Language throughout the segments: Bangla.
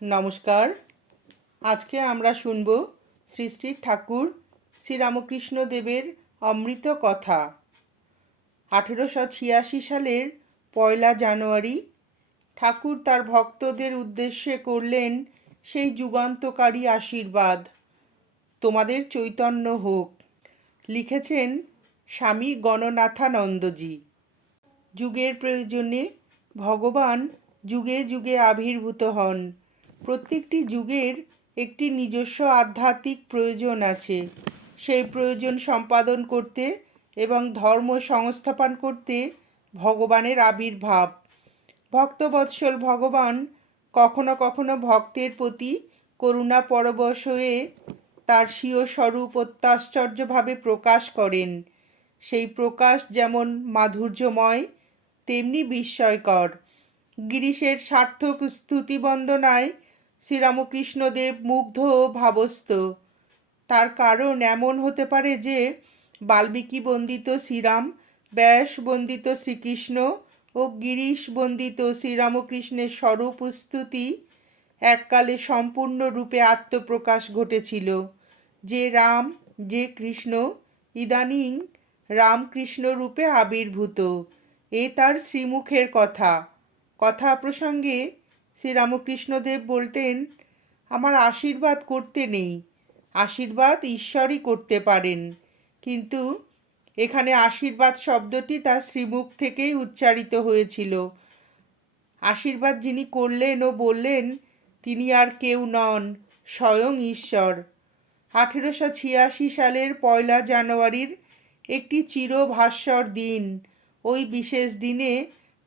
নমস্কার। আজকে আমরা শুনব শ্রী শ্রী ঠাকুর শ্রীরামকৃষ্ণ দেবের অমৃত কথা। 1886 সালের 1 জানুয়ারি ঠাকুর তার ভক্তদের উদ্দেশ্যে করলেন সেই যুগান্তকারী আশীর্বাদ, তোমাদের চৈতন্য হোক। লিখেছেন স্বামী গণনাথানন্দজি। যুগের প্রয়োজনে ভগবান যুগে যুগে আবির্ভূত হন। প্রত্যেকটি যুগের একটি নিজস্ব আধ্যাত্মিক প্রয়োজন আছে। সেই প্রয়োজন সম্পাদন করতে এবং ধর্ম সংস্থাপন করতে ভগবানের আবির্ভাব। ভক্তবৎসল ভগবান কখনো কখনো ভক্তের প্রতি করুণা পরবশ হয়ে তার স্বীয় স্বরূপ অত্যাশ্চর্যভাবে প্রকাশ করেন। সেই প্রকাশ যেমন মাধুর্যময় তেমনি বিস্ময়কর। গিরিশের সার্থক স্তুতি বন্দনায় শ্রীরামকৃষ্ণদেব মুগ্ধ ও ভাবস্থ। তার কারণ এমন হতে পারে যে বাল্মীকি বন্দিত শ্রীরাম, ব্যাস বন্দিত শ্রীকৃষ্ণ ও গিরিশ বন্দিত শ্রীরামকৃষ্ণের স্বরূপ স্তুতি এককালে সম্পূর্ণরূপে আত্মপ্রকাশ ঘটেছিল। যে রাম, যে কৃষ্ণ ইদানীং রামকৃষ্ণ রূপে আবির্ভূত, এ তার শ্রীমুখের কথা। কথা প্রসঙ্গে শ্রীরামকৃষ্ণদেব বলতেন, আমার আশীর্বাদ করতে নেই, আশীর্বাদ ঈশ্বরই করতে পারেন। কিন্তু এখানে আশীর্বাদ শব্দটি তার শ্রীমুখ থেকেই উচ্চারিত হয়েছিল। আশীর্বাদ যিনি করলেন ও বললেন তিনি আর কেউ নন, স্বয়ং ঈশ্বর। 1886 সালের 1 জানুয়ারির একটি চিরভাস্বর দিন। ওই বিশেষ দিনে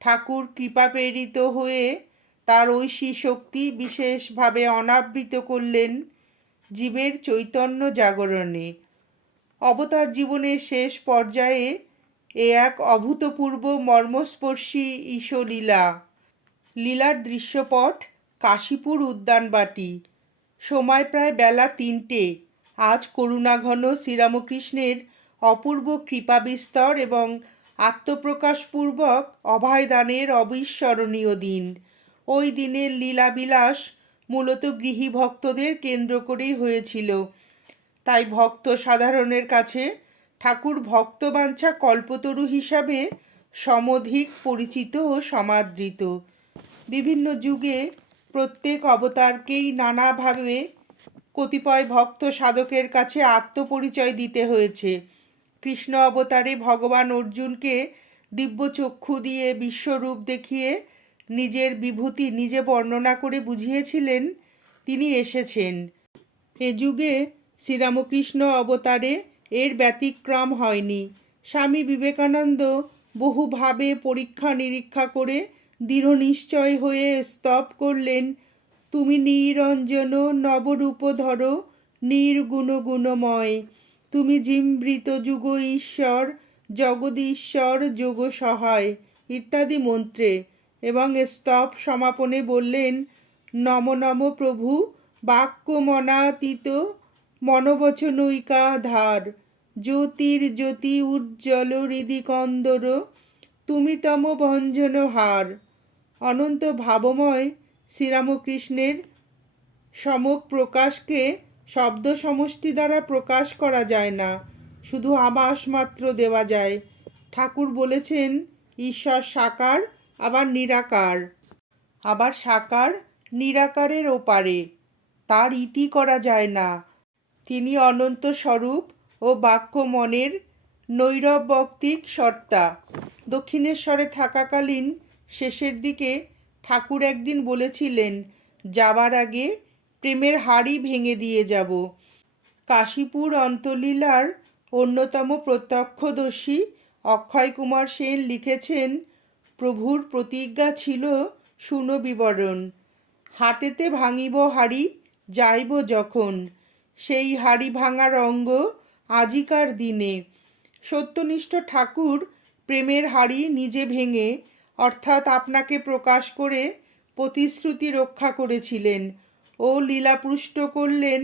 ঠাকুর কৃপাপ্রেরিত হয়ে তার ঐশী শক্তি বিশেষভাবে অনাবৃত করলেন জীবের চৈতন্য জাগরণে। অবতার জীবনের শেষ পর্যায়ে এ এক অভূতপূর্ব মর্মস্পর্শী ঈশলীলা। লীলার দৃশ্যপট কাশীপুর উদ্যানবাটি। সময় প্রায় বেলা 3টে। আজ করুণাঘন শ্রীরামকৃষ্ণের অপূর্ব কৃপাবিস্তর এবং আত্মপ্রকাশপূর্বক অভয়দানের অবিস্মরণীয় দিন। ওই দিনের লীলাবিলাস মূলত গৃহী ভক্তদের কেন্দ্র করেই হয়েছিল। তাই ভক্ত সাধারণের কাছে ঠাকুর ভক্তবাঞ্ছা কল্পতরু হিসাবে সমধিক পরিচিত ও সমাদৃত। বিভিন্ন যুগে প্রত্যেক অবতারকেই নানাভাবে কতিপয় ভক্ত সাধকের কাছে আত্মপরিচয় দিতে হয়েছে। কৃষ্ণ অবতারে ভগবান অর্জুনকে দিব্য চক্ষু দিয়ে বিশ্বরূপ দেখিয়ে নিজের বিভূতি নিজে বর্ণনা করে বুঝিয়েছিলেন তিনি এসেছেন। এ যুগে শ্রীরামকৃষ্ণ অবতারে এর ব্যতিক্রম হয়নি। স্বামী বিবেকানন্দ বহুভাবে পরীক্ষা নিরীক্ষা করে দৃঢ় নিশ্চয় হয়ে স্তব করলেন, তুমি নিরঞ্জন নবরূপধর নির্গুণ গুণময়, তুমি জিমৃত যুগ ঈশ্বর জগদীশ্বর যোগ সহায় ইত্যাদি মন্ত্রে, এবং স্তব সমাপনে বললেন, নম নম প্রভু বাক্য মনাতীত মনোবচনৈকাধার, জ্যোতির জ্যোতি উজ্জ্বল হৃদিকন্দর, তুমি তম ভঞ্জন হার। অনন্ত ভাবময় শ্রীরামকৃষ্ণের সমক প্রকাশকে শব্দ সমষ্টি দ্বারা প্রকাশ করা যায় না, শুধু আভাস মাত্র দেওয়া যায়। ঠাকুর বলেছেন ঈশ্বর সাকার আবার নিরাকার, আবার সাকার নিরাকারের ওপারে, তার ইতি করা যায় না। তিনি অনন্ত স্বরূপ ও বাক্য মনের নৈরবক্তিক সত্তা। দক্ষিণেশ্বরে থাকাকালীন শেষের দিকে ঠাকুর একদিন বলেছিলেন, যাবার আগে প্রেমের হাড়ি ভেঙে দিয়ে যাব। কাশীপুর অন্তলীলার অন্যতম প্রত্যক্ষদর্শী অক্ষয় কুমার সেন লিখেছেন, প্রভুর প্রতিজ্ঞা ছিল শুনো বিবরণ, হাটেতে ভাঙিব হাড়ি যাইব যখন, সেই হাড়ি ভাঙার অঙ্গ আজিকার দিনে। সত্যনিষ্ঠ ঠাকুর প্রেমের হাড়ি নিজে ভেঙে, অর্থাৎ আপনাকে প্রকাশ করে প্রতিশ্রুতি রক্ষা করেছিলেন ও লীলাপুষ্ট করলেন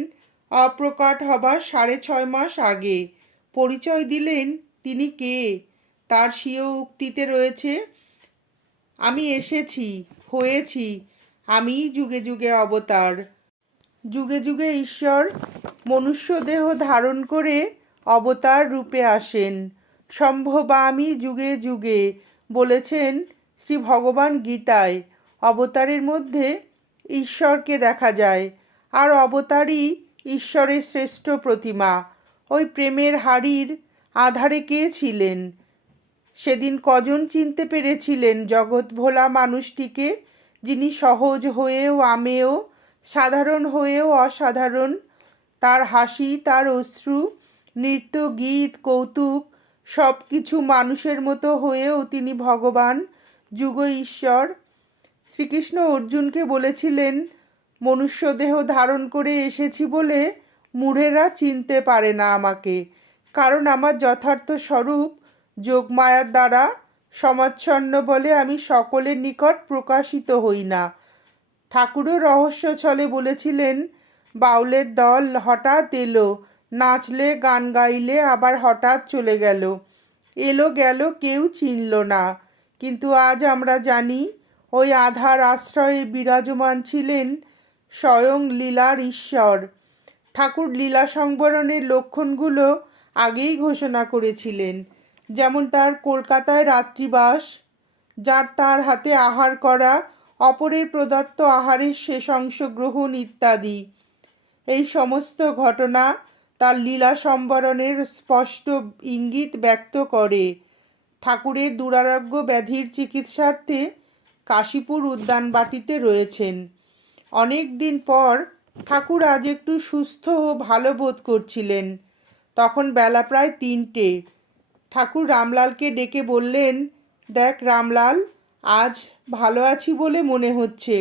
অপ্রকট হবার 6.5 মাস আগে। পরিচয় দিলেন তিনি কে। তার স্বীয় উক্তিতে রয়েছে, আমি এসেছি, হয়েছি, আমি যুগে যুগে অবতার। যুগে যুগে ঈশ্বর মনুষ্য দেহ ধারণ করে অবতার রূপে আসেন। সম্ভবামি যুগে যুগে বলেছেন শ্রী ভগবান গীতায়। অবতারের মধ্যে ঈশ্বরকে দেখা যায়, আর অবতারই ঈশ্বরের শ্রেষ্ঠ প্রতিমা। ওই প্রেমের হাড়ির আধারে কে ছিলেন? সেদিন কজন চিনতে পেরেছিলেন জগৎ ভোলা মানুষটিকে, যিনি সহজ হয়েও আমেয়, সাধারণ হয়েও অসাধারণ। তার হাসি, তার অশ্রু, নৃত্য, গীত, কৌতুক সব কিছু মানুষের মতো হয়েও তিনি ভগবান, যুগ ঈশ্বর। শ্রীকৃষ্ণ অর্জুনকে বলেছিলেন, মনুষ্যদেহ ধারণ করে এসেছি বলে মূঢ়েরা চিনতে পারে না আমাকে, কারণ আমার যথার্থ স্বরূপ যোগমায়ার দ্বারা সমাচ্ছন্ন বলে আমি সকলের নিকট প্রকাশিত হই না। ঠাকুরও রহস্য ছলে বলেছিলেন, বাউলের দল হঠাৎ এলো, নাচলে গান গাইলে আবার হঠাৎ চলে গেল, এলো গেল কেউ চিনল না। কিন্তু আজ আমরা জানি ওই আধার আশ্রয়ে বিরাজমান ছিলেন স্বয়ং লীলার ঈশ্বর। ঠাকুর লীলা সংবরণের লক্ষণগুলো আগেই ঘোষণা করেছিলেন, যেমন তার কলকাতায় রাত্রিবাস, যার তার হাতে আহার করা, অপরের প্রদত্ত আহারের শেষ অংশ গ্রহণ ইত্যাদি। এই সমস্ত ঘটনা তার লীলা সম্বরণের স্পষ্ট ইঙ্গিত ব্যক্ত করে। ঠাকুরের দুরারোগ্য ব্যাধির চিকিৎসার্থে কাশীপুর উদ্যানবাটিতে রয়েছেন। অনেক দিন পর ঠাকুর আজ একটু সুস্থ ও ভালো বোধ করছিলেন। তখন বেলা প্রায় 3টে। ঠাকুর রামলালকে ডেকে বললেন, দেখ রামলাল, আজ ভালো আছি বলে মনে হচ্ছে,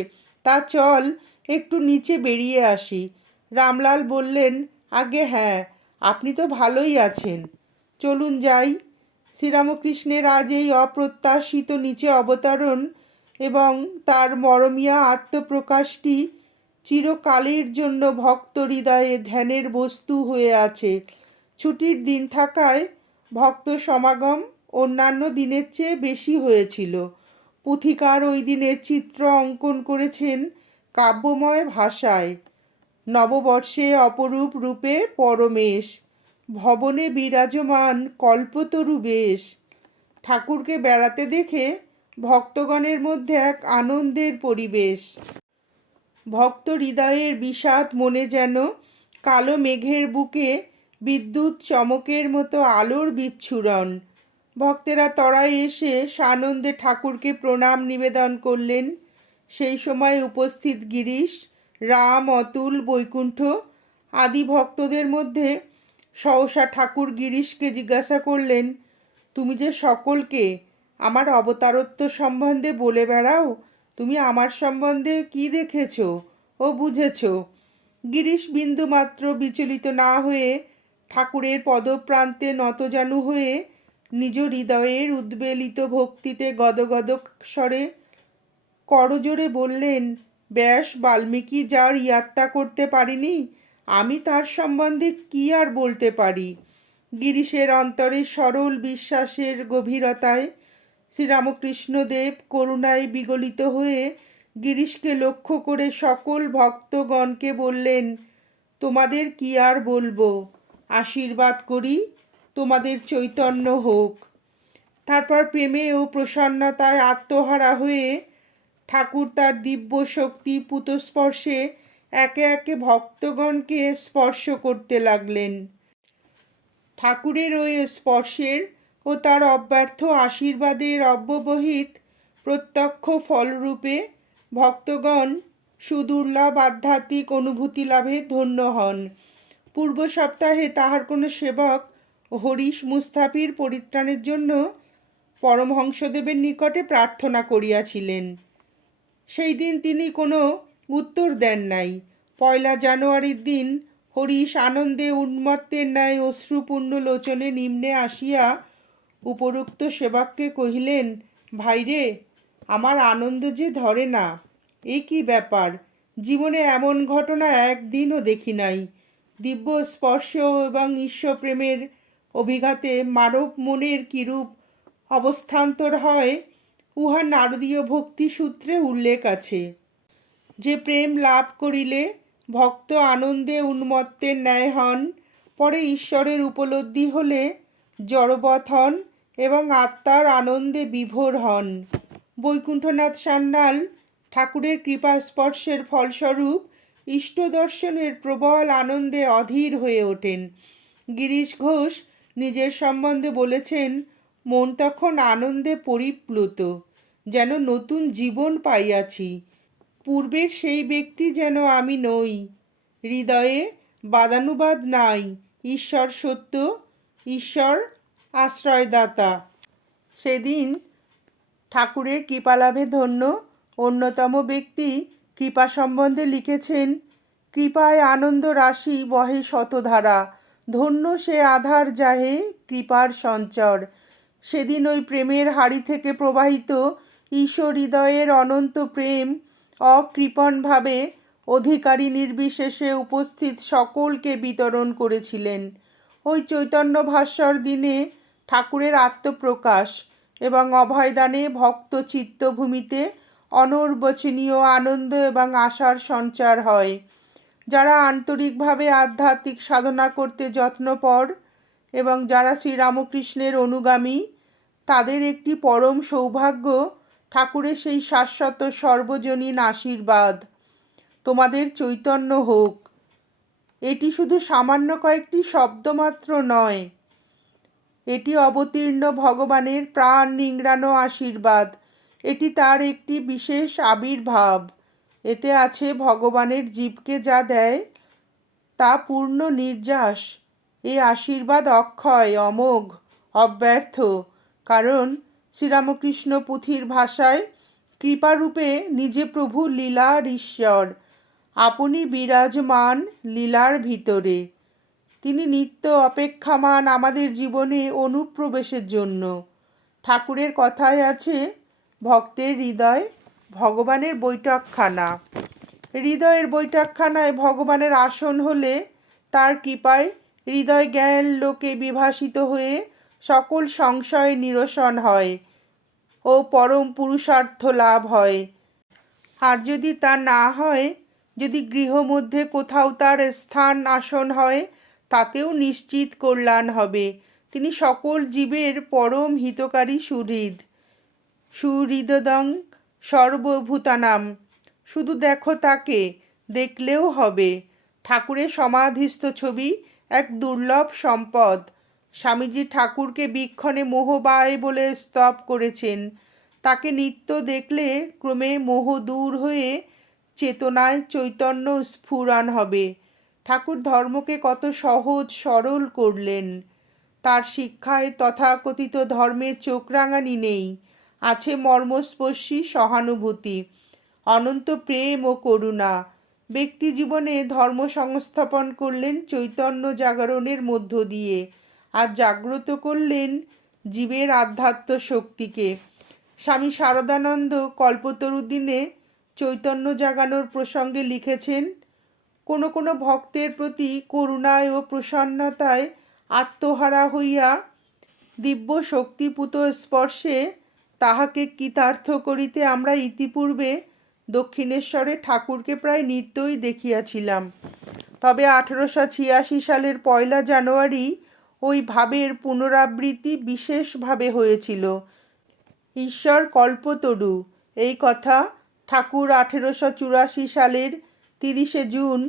তা চল একটু নিচে বেরিয়ে আসি। রামলাল বললেন, আগে হ্যাঁ, আপনি তো ভালোই আছেন, চলুন যাই। শ্রীরামকৃষ্ণের আজ এই অপ্রত্যাশিত নিচে অবতরণ এবং তার মরমিয়া আত্মপ্রকাশটি চিরকালের জন্য ভক্ত হৃদয়ে ধ্যানের বস্তু হয়ে আছে। ছুটির দিন থাকায় ভক্ত সমাগম অন্যান্য দিনের চেয়ে বেশি হয়েছিল। পুথিকার ওই দিনের চিত্র অঙ্কন করেছেন কাব্যময় ভাষায়। নববর্ষে অপরূপ রূপে পরমেশ, ভবনে বিরাজমান কল্পতরু বেশ। ঠাকুরকে বেড়াতে দেখে ভক্তগণের মধ্যে এক আনন্দের পরিবেশ। ভক্ত হৃদয়ের বিষাদ মনে যেন কালো মেঘের বুকে বিদ্যুৎ চমকের মতো আলোর বিচ্ছুরণ। ভক্তেরা তরায় এসে সানন্দে ঠাকুরকে প্রণাম নিবেদন করলেন। সেই সময় উপস্থিত গিরিশ, রাম, অতুল, বৈকুণ্ঠ আদি ভক্তদের মধ্যে সহসা ঠাকুর গিরিশকে জিজ্ঞাসা করলেন, তুমি যে সকলকে আমার অবতারত্ব সম্বন্ধে বলে বেড়াও, তুমি আমার সম্বন্ধে কি দেখেছ ও বুঝেছ? গিরিশ বিন্দুমাত্র বিচলিত না হয়ে ঠাকুরের পদপ্রান্তে নতজানু হয়ে নিজ হৃদয়ের উদ্বেলিত ভক্তিতে গদগদ স্বরে করজোড়ে বললেন, ব্যাস বাল্মীকি যার ইয়াত্তা করতে পারিনি, আমি তার সম্বন্ধে কি আর বলতে পারি? গিরিশের অন্তরে সরল বিশ্বাসের গভীরতায় শ্রীরামকৃষ্ণদেব করুণায় বিগলিত হয়ে গিরিশকে লক্ষ্য করে সকল ভক্তগণকে বললেন, তোমাদের কি আর বলবো, আশীর্বাদ করি তোমাদের চৈতন্য হোক। তারপর প্রেমে ও প্রসন্নতায় আত্মহারা হয়ে ঠাকুর তার দিব্য শক্তি পুতস্পর্শে একে একে ভক্তগণকে স্পর্শ করতে লাগলেন। ঠাকুরের ওই স্পর্শের ও তার অব্যর্থ আশীর্বাদের অব্যবহিত প্রত্যক্ষ ফলরূপে ভক্তগণ সুদুর্লভ আধ্যাত্মিক অনুভূতি লাভে ধন্য হন। পূর্ব সপ্তাহে তাহার কোনো সেবক হরিশ মুস্তাফির পরিত্রাণের জন্য পরমহংসদেবের নিকটে প্রার্থনা করিয়াছিলেন। সেই দিন তিনি কোনো উত্তর দেন নাই। 1 জানুয়ারির দিন হরিশ আনন্দে উন্মত্তের ন্যায় অশ্রুপূর্ণ লোচনে নিম্নে আসিয়া উপরুক্ত সেবককে কহিলেন, ভাইরে, আমার আনন্দ যে ধরে না, এ কি ব্যাপার? জীবনে এমন ঘটনা একদিনও দেখি নাই। দিব্য স্পর্শ এবং ঈশ্বরপ্রেমের অভিঘাতে মানব মনের কিরূপ অবস্থান্তর হয়, উহা নারদীয় ভক্তি সূত্রে উল্লেখ আছে। যে প্রেম লাভ করিলে ভক্ত আনন্দে উন্মত্তের ন্যায় হন, পরে ঈশ্বরের উপলব্ধি হলে জড়বৎ হন এবং আত্মার আনন্দে বিভোর হন। বৈকুণ্ঠনাথ সান্যাল ঠাকুরের কৃপা স্পর্শের ফলস্বরূপ ইষ্ট দর্শনের প্রবল আনন্দে অধীর হয়ে ওঠেন। গিরিশ ঘোষ নিজের সম্বন্ধে বলেছেন, মন তখন আনন্দে পরিপ্লুত, যেন নতুন জীবন পাইয়াছি। পূর্বের সেই ব্যক্তি যেন আমি নই। হৃদয়ে বাদানুবাদ নাই। ঈশ্বর সত্য, ঈশ্বর আশ্রয়দাতা। সেদিন ঠাকুরের কৃপালাভে ধন্য অন্যতম ব্যক্তি কৃপা সম্বন্ধে লিখেছেন, কৃপায় আনন্দ রাশি বহে শতধারা, ধন্য সে আধার যাহে কৃপার সঞ্চর। সেদিন ওই প্রেমের হাড়ি থেকে প্রবাহিত ঈশ্বর হৃদয়ের অনন্ত প্রেম অকৃপণভাবে অধিকারী নির্বিশেষে উপস্থিত সকলকে বিতরণ করেছিলেন। ওই চৈতন্য ভাস্বর দিনে ঠাকুরের আত্মপ্রকাশ এবং অভয়দানে ভক্ত চিত্তভূমিতে অনির্বচনীয় আনন্দ এবং আশার সঞ্চার হয়। যারা আন্তরিকভাবে আধ্যাত্মিক সাধনা করতে যত্নপর এবং যারা শ্রীরামকৃষ্ণের অনুগামী, তাদের একটি পরম সৌভাগ্য ঠাকুরের সেই শাশ্বত সর্বজনীন আশীর্বাদ, তোমাদের চৈতন্য হোক। এটি শুধু সামান্য কয়েকটি শব্দমাত্র নয়, এটি অবতীর্ণ ভগবানের প্রাণ নিংড়ানো আশীর্বাদ। এটি তার একটি বিশেষ আবির্ভাব। এতে আছে ভগবানের জীবকে যা দেয় তা পূর্ণ নির্যাস। এই আশীর্বাদ অক্ষয়, অমোঘ, অব্যর্থ। কারণ শ্রীরামকৃষ্ণ পুঁথির ভাষায় কৃপারূপে নিজে প্রভু লীলার ঈশ্বর, আপনি বিরাজমান লীলার ভিতরে। তিনি নিত্য অপেক্ষামান আমাদের জীবনে অনুপ্রবেশের জন্য। ঠাকুরের কথায় আছে, ভক্তের হৃদয় ভগবানের বৈঠকখানা। হৃদয়ের বৈঠকখানায় ভগবানের আসন হলে তার কৃপায় হৃদয় জ্ঞান লোকে বিভাসিত হয়ে সকল সংশয় নিরসন হয় ও পরম পুরুষার্থ লাভ হয়। আর যদি তা না হয়, যদি গৃহ মধ্যে কোথাও তার স্থান আসন হয়, তাতেও নিশ্চিত কল্যাণ হবে। তিনি সকল জীবের পরম হিতকারী সুহৃদ, সুহৃদং সর্বভূতানাম। শুধু দেখো তাকে, দেখলেও হবে। ঠাকুরের সমাধিস্থ ছবি এক দুর্লভ সম্পদ। স্বামীজি ঠাকুরকে বীক্ষণে মোহবায় বলে স্তব করেছেন। তাকে নিত্য দেখলে ক্রমে মোহ দূর হয়ে চেতনায় চৈতন্য স্ফুরণ হবে। ঠাকুর ধর্মকে কত সহজ সরল করলেন। তার শিক্ষায় তথাকথিত ধর্মের চোখরাঙানি নেই, আছে মর্মস্পর্শী সহানুভূতি, অনন্ত প্রেম ও করুণা। ব্যক্তি জীবনে ধর্ম সংস্থাপন করলেন চৈতন্য জাগরণের মধ্য দিয়ে, আর জাগ্রত করলেন জীবের আধ্যাত্ম শক্তিকে। স্বামী শারদানন্দ কল্পতরু দিনে চৈতন্য জাগানোর প্রসঙ্গে লিখেছেন, কোনো কোনো ভক্তের প্রতি করুণায় ও প্রসন্নতায় আত্মহারা হইয়া দিব্য শক্তিপুত স্পর্শে তাহাকে কৃতার্থ করিতে আমরা ইতিপূর্বে দক্ষিণেশ্বরে ঠাকুরকে প্রায় নিত্যই দেখিয়াছিলাম। তবে 1886 সালের 1 জানুয়ারি ওই ভাবের পুনরাবৃত্তি বিশেষভাবে হয়েছিল। ঈশ্বর কল্পতরু, এই কথা ঠাকুর 1884 সালের 30 জুন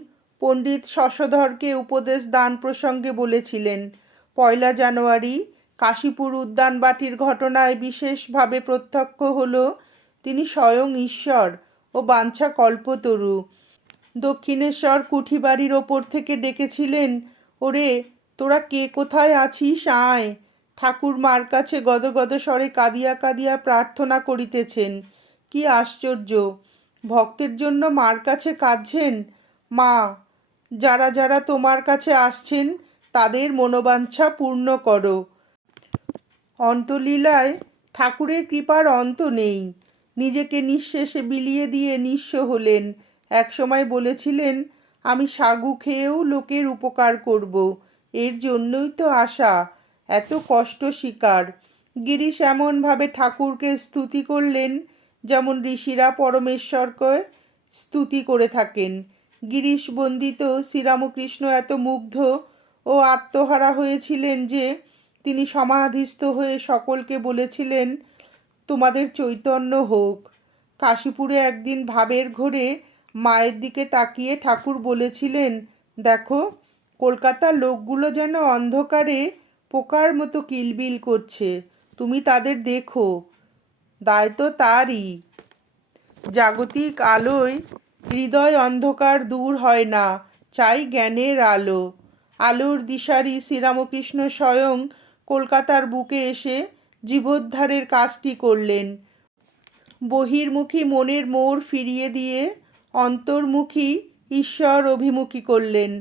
পণ্ডিত শশধরকে উপদেশ দান প্রসঙ্গে বলেছিলেন। 1 জানুয়ারি কাশীপুর উদ্যানবাটির ঘটনায় বিশেষভাবে প্রত্যক্ষ হল তিনি স্বয়ং ঈশ্বর ও বাঞ্ছা কল্পতরু। দক্ষিণেশ্বর কুঠিবাড়ির ওপর থেকে ডেকেছিলেন, ওরে তোরা কে কোথায় আছিস আয়। ঠাকুর মার কাছে গদগদ স্বরে কাঁদিয়া কাঁদিয়া প্রার্থনা করিতেছেন। কি আশ্চর্য, ভক্তের জন্য মার কাছে কাঁদছেন। মা, যারা যারা তোমার কাছে আসছেন তাদের মনোবাঞ্ছা পূর্ণ করো। অন্তলীলায় ঠাকুরের কৃপার অন্ত নেই। নিজেকে নিঃশেষে বিলিয়ে দিয়ে নিঃস্ব হলেন। একসময় বলেছিলেন, আমি সাগু খেয়েও লোকের উপকার করব, এর জন্যই তো আশা, এত কষ্ট স্বীকার। গিরিশ এমনভাবে ঠাকুরকে স্তুতি করলেন যেমন ঋষিরা পরমেশ্বরকে স্তুতি করে থাকেন। গিরিশ বন্দিত শ্রীরামকৃষ্ণ এত মুগ্ধ ও আত্মহারা হয়েছিলেন যে তিনি সমাধিস্থ হয়ে সকলকে বলেছিলেন, তোমাদের চৈতন্য হোক। কাশীপুরে একদিন ভাবের ঘোরে মায়ের দিকে তাকিয়ে ঠাকুর বলেছিলেন, দেখো কলকাতার লোকগুলো যেন অন্ধকারে পোকার মতো কিলবিল করছে, তুমি তাদের দেখো, দায় তো তারই। জাগতিক আলোয় হৃদয় অন্ধকার দূর হয় না, চাই জ্ঞানের আলো। আলোর দিশারি শ্রীরামকৃষ্ণ স্বয়ং কলকাতার বুকে এসে জীবোদ্ধারের কাজটি করলেন। বহির্মুখী মনের মোড় ফিরিয়ে দিয়ে অন্তর্মুখী ঈশ্বর অভিমুখী করলেন।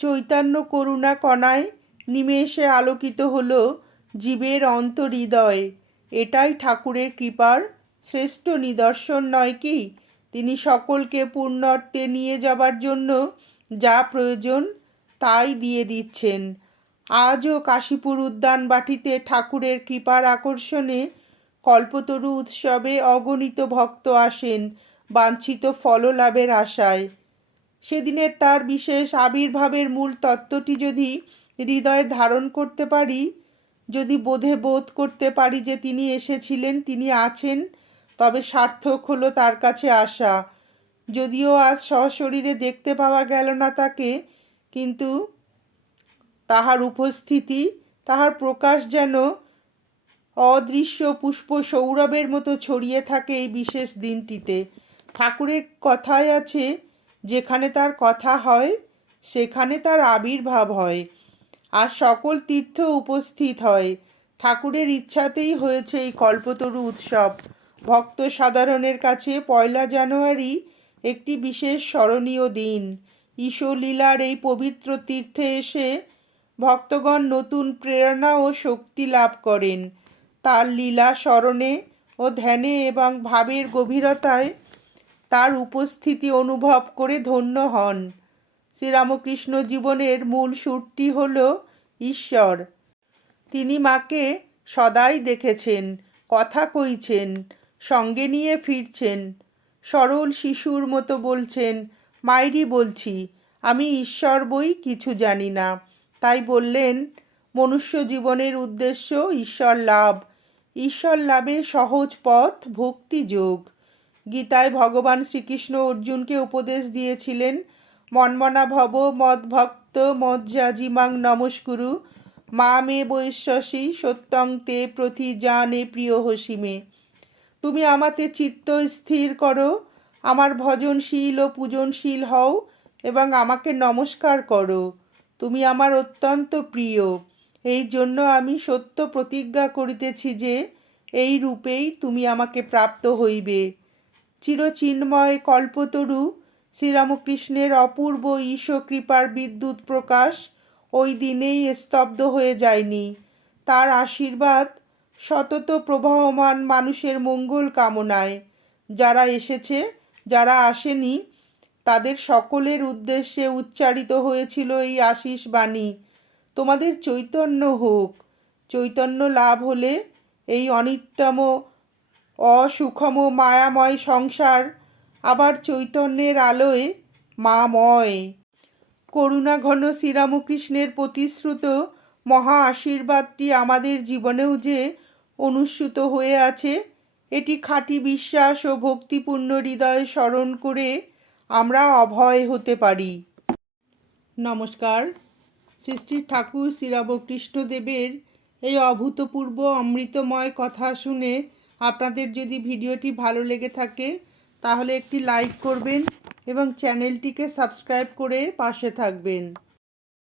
চৈতন্য করুণা কণায় নিমেষে আলোকিত হল জীবের অন্তর্হৃদয়। এটাই ঠাকুরের কৃপার শ্রেষ্ঠ নিদর্শন নয় কি? তিনি সকলকে পূর্ণত্বে নিয়ে যাবার জন্য যা প্রয়োজন তাই দিয়ে দিচ্ছেন। আজও কাশীপুর উদ্যানবাটিতে ঠাকুরের কৃপার আকর্ষণে কল্পতরু উৎসবে অগণিত ভক্ত আসেন বাঞ্ছিত ফললাভের আশায়। সেদিনের তার বিশেষ আবির্ভাবের মূল তত্ত্বটি যদি হৃদয়ে ধারণ করতে পারি, যদি বোধ করতে পারি যে তিনি এসেছিলেন, তিনি আছেন, তবে সার্থক হলো তার কাছে আসা। যদিও আজ সশরীরে দেখতে পাওয়া গেল না তাকে, কিন্তু তাহার উপস্থিতি, তাহার প্রকাশ যেন অদৃশ্য পুষ্প সৌরভের মতো ছড়িয়ে থাকে এই বিশেষ দিনটিতে। ঠাকুরের কথায় আছে, যেখানে তার কথা হয় সেখানে তার আবির্ভাব হয়, আর সকল তীর্থ উপস্থিত হয়। ঠাকুরের ইচ্ছাতেই হয়েছে এই কল্পতরু উৎসব। ভক্ত সাধারণের কাছে 1 জানুয়ারি একটি বিশেষ স্মরণীয় দিন। ঈশলীলার এই পবিত্র তীর্থে এসে ভক্তগণ নতুন প্রেরণা ও শক্তি লাভ করেন। তার লীলা স্মরণে ও ধ্যানে এবং ভাবের গভীরতায় তার উপস্থিতি অনুভব করে ধন্য হন। শ্রীরামকৃষ্ণ জীবনের মূল সুরটি হল ঈশ্বর। তিনি মাকে সদাই দেখেছেন, কথা কইছেন, সঙ্গে নিয়ে ফিরছেন। সরল শিশুর মতো বলছেন, মাইরি বলছি, আমি ঈশ্বর বই কিছু জানি না। তাই বললেন, মনুষ্য জীবনের উদ্দেশ্য ঈশ্বর লাভ। ঈশ্বর লাভে সহজ পথ ভক্তি যোগ। গীতায় ভগবান শ্রীকৃষ্ণ অর্জুনকে উপদেশ দিয়েছিলেন, মন্মনা ভব মদ্ভক্ত মজ্জাজিমাং নমস্কুরু মা মে বৈশ্বসী সত্যং তে প্রতি জানে প্রিয় হসিমে। তুমি আমাতে চিত্ত স্থির করো, আমার ভজনশীল ও পূজনশীল হও এবং আমাকে নমস্কার করো। তুমি আমার অত্যন্ত প্রিয়, এই জন্য আমি সত্য প্রতিজ্ঞা করিতেছি যে এই রূপেই তুমি আমাকে প্রাপ্ত হইবে। চিরচিন্ময় কল্পতরু শ্রীরামকৃষ্ণের অপূর্ব ঈশকৃপার বিদ্যুৎ প্রকাশ ওই দিনেই স্তব্ধ হয়ে যায়নি। তার আশীর্বাদ সতত প্রবাহমান মানুষের মঙ্গল কামনায়। যারা এসেছে, যারা আসেনি, তাদের সকলের উদ্দেশ্যে উচ্চারিত হয়েছিল এই আশীষ বাণী, তোমাদের চৈতন্য হোক। চৈতন্য লাভ হলে এই অনিত্যম অসুখম মায়াময় সংসার আবার চৈতন্যের আলোয় মাময়। করুণাঘন শ্রীরামকৃষ্ণের প্রতিশ্রুত মহা আশীর্বাদটি আমাদের জীবনেও যে অনুস্যূত হয়ে আছে, এটি খাঁটি বিশ্বাস ও ভক্তিপূর্ণ হৃদয়ে স্মরণ করে আমরা অভয় হতে পারি। নমস্কার। শ্রী শ্রী ঠাকুর শ্রীরামকৃষ্ণদেবের এই অভূতপূর্ব অমৃতময় কথা শুনে আপনাদের যদি ভিডিওটি ভালো লেগে থাকে তাহলে একটি লাইক করবেন এবং চ্যানেলটিকে সাবস্ক্রাইব করে পাশে থাকবেন।